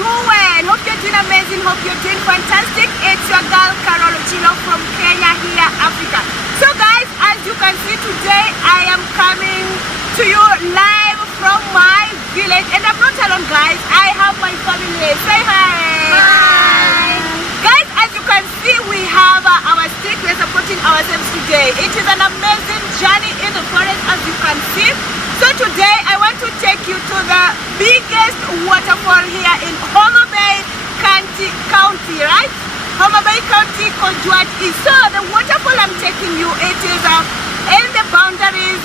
doing? Hope you're doing amazing. Hope you're doing fantastic. It's your girl Carol Ochilo from Kenya here, Africa. So guys, as you can see today, I am coming to you live from my village, and I'm not alone, guys. I have my family. Say hi. Hi. Guys, as you can see, we have our stick. We're supporting ourselves today. It is an amazing journey in the forest, as you can see. So today I want to take you to the biggest waterfall here in Homa Bay County, right? Homa Bay County, Kojwat East. So the waterfall I'm taking you, it is in the boundaries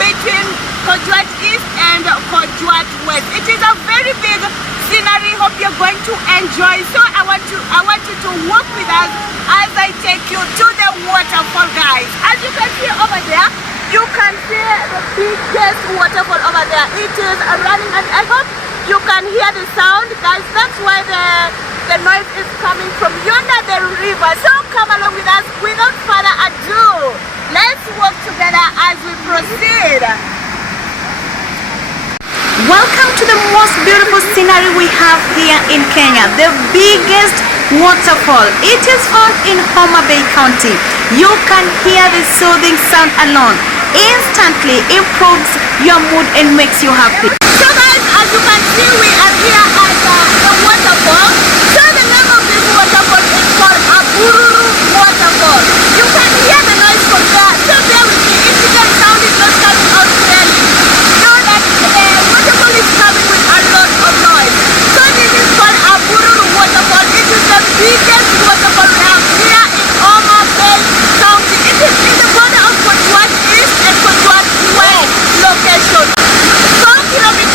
between Kojwat East and Kojwat West. It is a very big scenery. Hope you're going to enjoy. So I want you to walk with us as I take you to the waterfall, guys. As you can see over there, you can see the biggest waterfall over there. It is running, and I hope you can hear the sound, guys. That's why the noise is coming from yonder, the river. So come along with us. Without further ado, let's walk together as we proceed. Welcome to the most beautiful scenery we have here in Kenya, the biggest waterfall. It is found in Homa Bay County. You can hear the soothing sound alone. Instantly improves your mood and makes you happy. So guys, as you can see, we are here at the waterfall. So the name of this waterfall is called Abururu Waterfall. You can hear the noise from there. So bear with me. If the sound is not coming out clearly, know that the waterfall is coming with a lot of noise. So this is called Abururu Waterfall. It is the biggest waterfall we have here in Homa Bay County. It is in the border of Kojwat East and Kojwat West location. 4 kilometers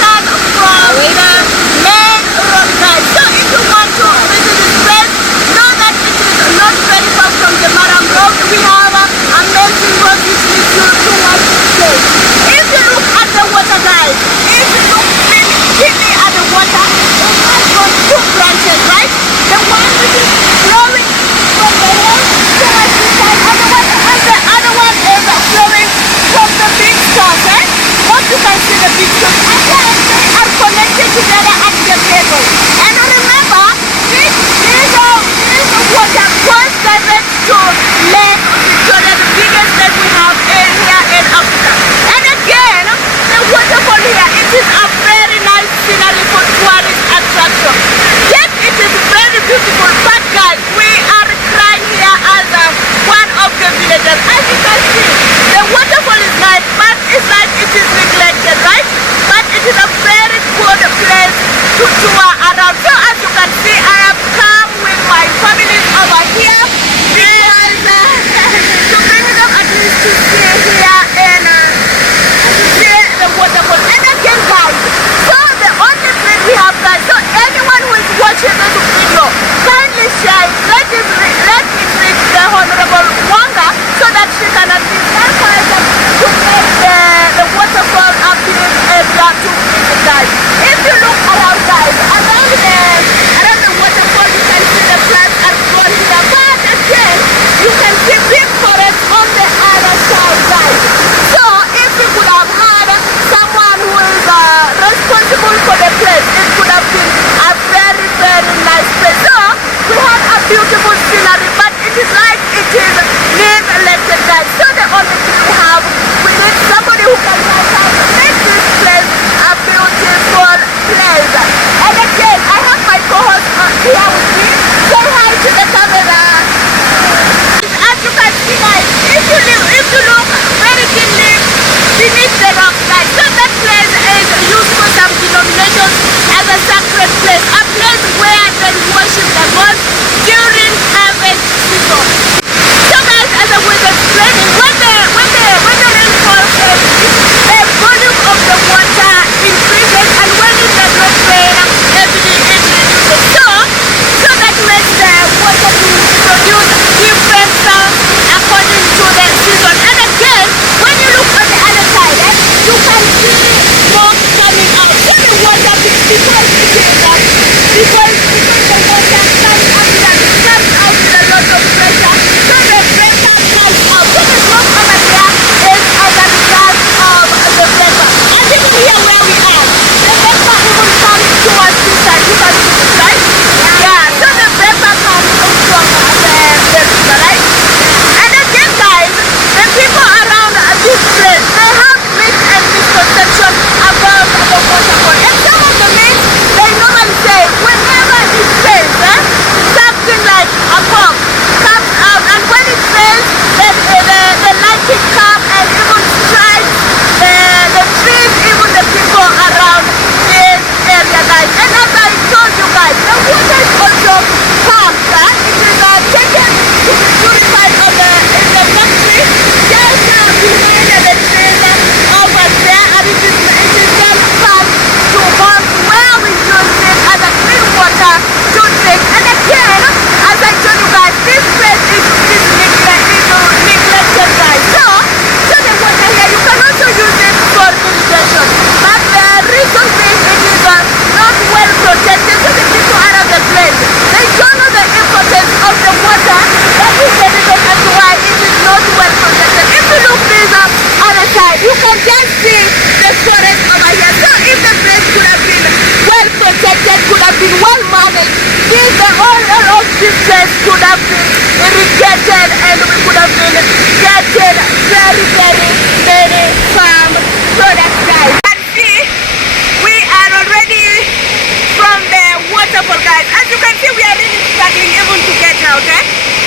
out,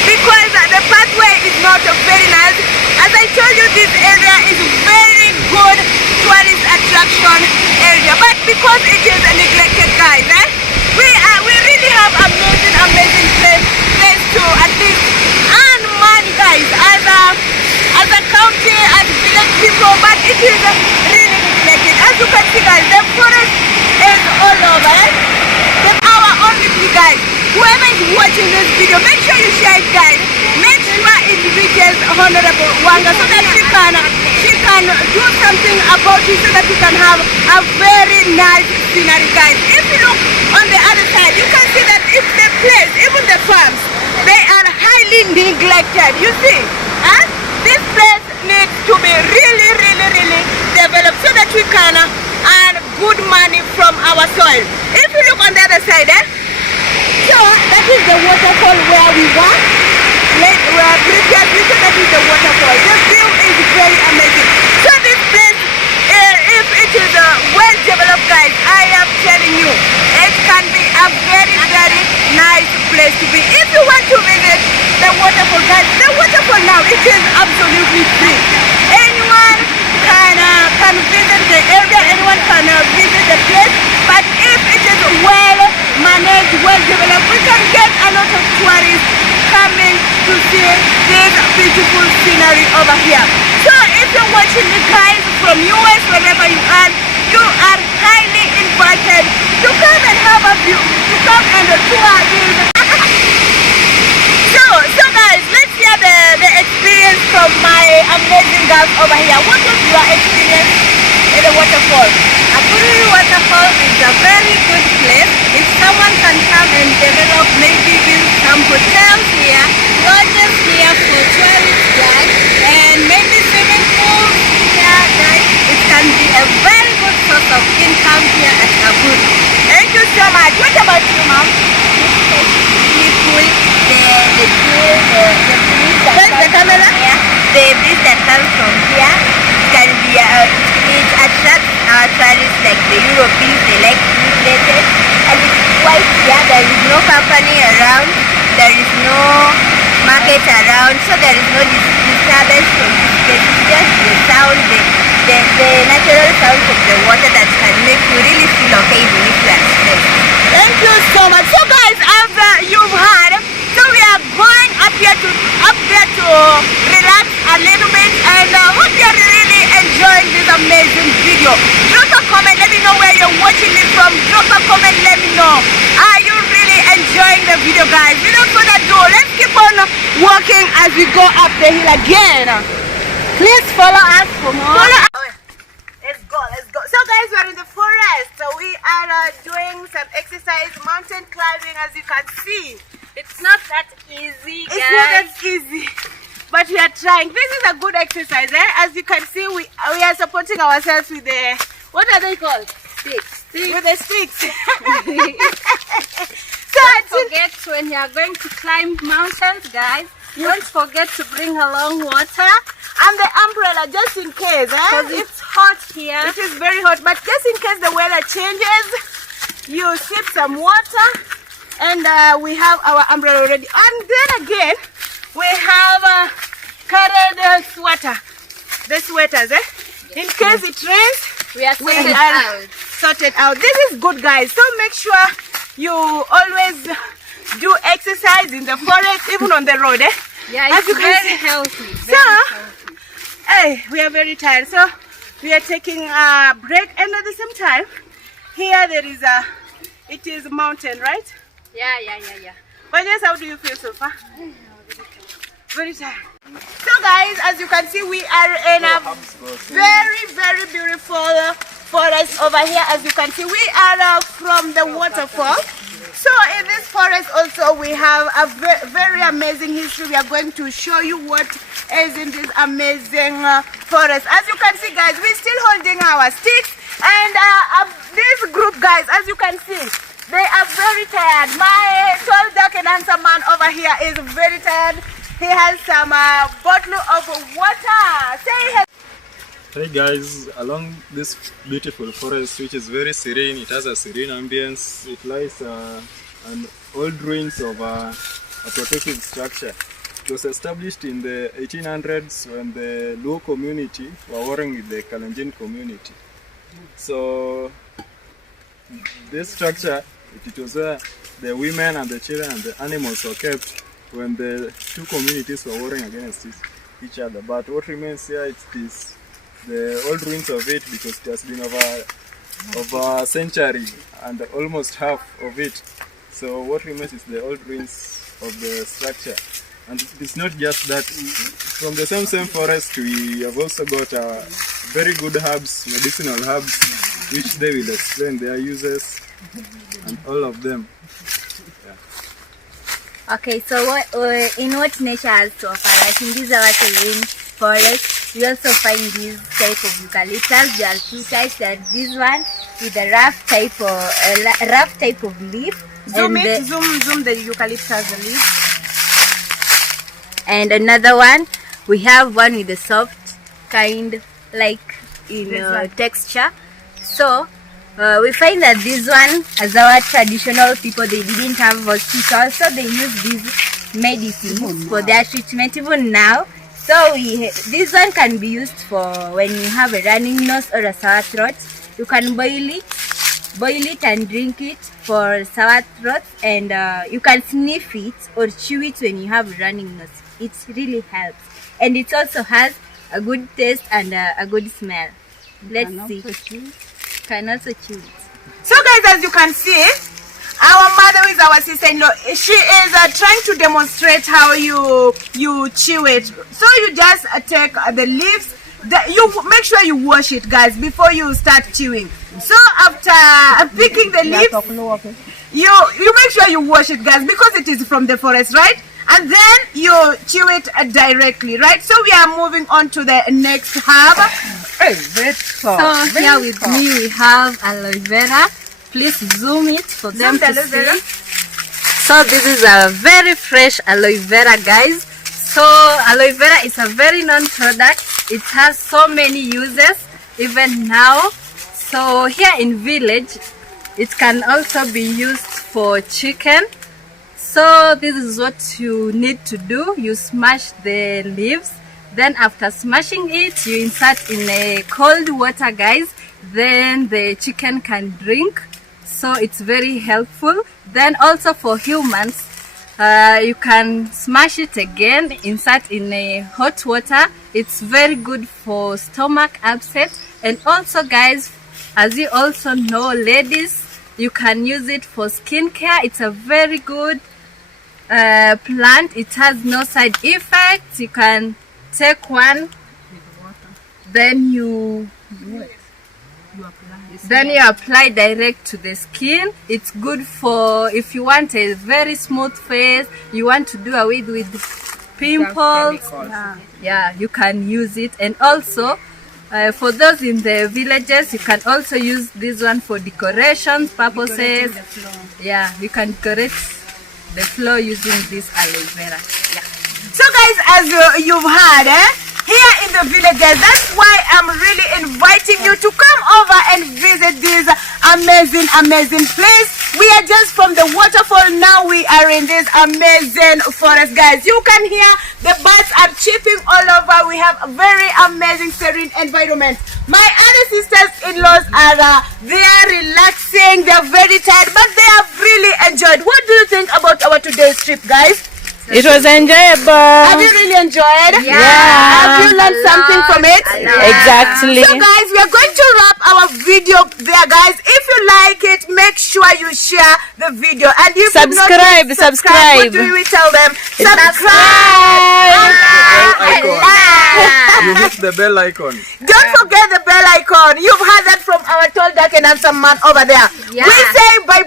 because the pathway is not very nice. As I told you, this area is very good tourist attraction area, but because it is neglected, guys, we really have amazing place to at least earn money, guys, as a county, as village people, but it is really neglected. As you can see, guys, the forest is all over. That's our only plea, guys. Whoever is watching this video, make sure you share it, guys. Make sure it reaches Honorable Wanga so that she can do something about it, so that we can have a very nice scenery, guys. If you look on the other side, you can see that if the place, even the farms, they are highly neglected. You see, this place needs to be really developed so that we can earn good money from our soil. If you look on the other side, so that is the waterfall where we were previously. So that is the waterfall. The view is very amazing. So this place, if it is well developed, guys, I am telling you, it can be a very nice place to be. If you want to visit the waterfall, guys, the waterfall now, it is absolutely free. Anyone can visit the area, anyone can visit the place, but if it is well managed, well developed, we can get a lot of tourists coming to see this beautiful scenery over here. So if you're watching me, guys, from US, wherever you are highly invited to come and have a view, to come and tour this. So guys, let's hear the experience from my amazing girls over here. What was your experience in the waterfall? Apururu Waterfall is a very good place. If someone can come and develop, maybe build some hotels here, lodges here for tourists, guys, and maybe swimming pools here, guys, it can be a very good source of income here at Apururu. Thank you so much. What about you, ma'am? The camera? Yeah. The breeze that comes from here can be it attracts our tourists, like the Europeans. They like these places, and it's quite here. There is no company around, there is no market around, so there is no disturbance from this place. It's just the sound, the natural sound of the water that can make you really feel okay even if you are stressed. Thank you so much. So guys, as you've heard, so we are going up there to relax a little bit, and hope you're really enjoying this amazing video. Drop a comment, let me know where you're watching it from. Drop a comment, let me know. Are you really enjoying the video, guys? Without further ado, let's keep on walking as we go up the hill again. Please follow us for more. Let's go. So guys, we're in the forest. So we are doing some exercise, mountain climbing, as you can see. It's not that easy, guys. It's not that easy, but we are trying. This is a good exercise, As you can see, we are supporting ourselves with the, what are they called? Sticks. With the sticks. So don't forget, when you are going to climb mountains, guys, don't forget to bring along water and the umbrella, just in case, because it's hot here. It is very hot, but just in case the weather changes, you sip some water, and we have our umbrella already. And then again, we have carried sweater, the sweaters, in case it rains. We are sorted out. This is good, guys. So make sure you always do exercise in the forest, even on the road, Yeah, it's very healthy. Hey, we are very tired, so we are taking a break, and at the same time, here there is it is a mountain, right? Yeah. But yes, how do you feel so far? Very tired. So guys, as you can see, we are in a very beautiful forest over here. As you can see, we are from the waterfall. So in this forest also we have a very amazing history. We are going to show you what is in this amazing forest. As you can see, guys, we're still holding our sticks, and this group, guys, as you can see, they are very tired. My tall, dark and handsome man over here is very tired. He has some bottle of water. Say hello. Hey guys, along this beautiful forest, which is very serene, it has a serene ambience. It lies an old ruins of a protective structure. It was established in the 1800s when the Luo community were warring with the Kalenjin community. So this structure, it was where the women and the children and the animals were kept when the two communities were warring against each other. But what remains here, it is the old ruins of it, because it has been over a century and almost half of it. So what remains is the old ruins of the structure. And it's not just that. From the same forest, we have also got very good herbs, medicinal herbs, which they will explain their uses and all of them. Okay, so in what nature has to offer us in this our serene forest, we also find this type of eucalyptus. There are two types. There is this one with a rough type of leaf. Zoom the eucalyptus leaf. And another one, we have one with a soft kind, like in texture. So we find that this one, as our traditional people, they didn't have hospitals, so they use these medicines for their treatment even now. So this one can be used for when you have a running nose or a sore throat. You can boil it and drink it for sore throat, and you can sniff it or chew it when you have a running nose. It really helps, and it also has a good taste and a good smell. Let's see. Can also chew it. So guys, as you can see, our mother, who is our sister-in-law, she is trying to demonstrate how you chew it. So you just take the leaves. You make sure you wash it, guys, before you start chewing. So after picking the leaves, you make sure you wash it, guys, because it is from the forest, right? And then you chew it directly, right? So we are moving on to the next herb. So here with me we have aloe vera. Please zoom it for them to see. So this is a very fresh aloe vera, guys. So aloe vera is a very known product. It has so many uses even now. So here in village, it can also be used for chicken. So this is what you need to do. You smash the leaves. Then after smashing it, you insert in a cold water, guys. Then the chicken can drink. So it's very helpful. Then also for humans, you can smash it again, insert in a hot water. It's very good for stomach upset. And also, guys, as you also know, ladies, you can use it for skincare. It's a very good plant. It has no side effects. You can take one, then you apply direct to the skin. It's good for if you want a very smooth face, you want to do away with pimples. Yeah, you can use it. And also for those in the villages, you can also use this one for decoration purposes. Yeah, you can decorate the floor using this aloe vera. Yeah. So guys, as you've heard, here in the villages, that's why I'm really inviting you to come over and visit this amazing place. We are just from the waterfall, now we are in this amazing forest, guys. You can hear the birds are chirping all over. We have a very amazing serene environment. My other sisters-in-laws are they are relaxing, they are very tired, but they have really enjoyed. What do you think about our today's trip, guys? It was enjoyable. Have you really enjoyed? Yeah. Have you learned something from it? Exactly. So guys, we are going to wrap our video there, guys. If you like it, make sure you share the video. And if subscribe, you what do we tell them? Subscribe. You hit the bell icon. Don't forget the bell icon. You've heard that from our tall, dark and handsome man over there. Yeah. We say bye.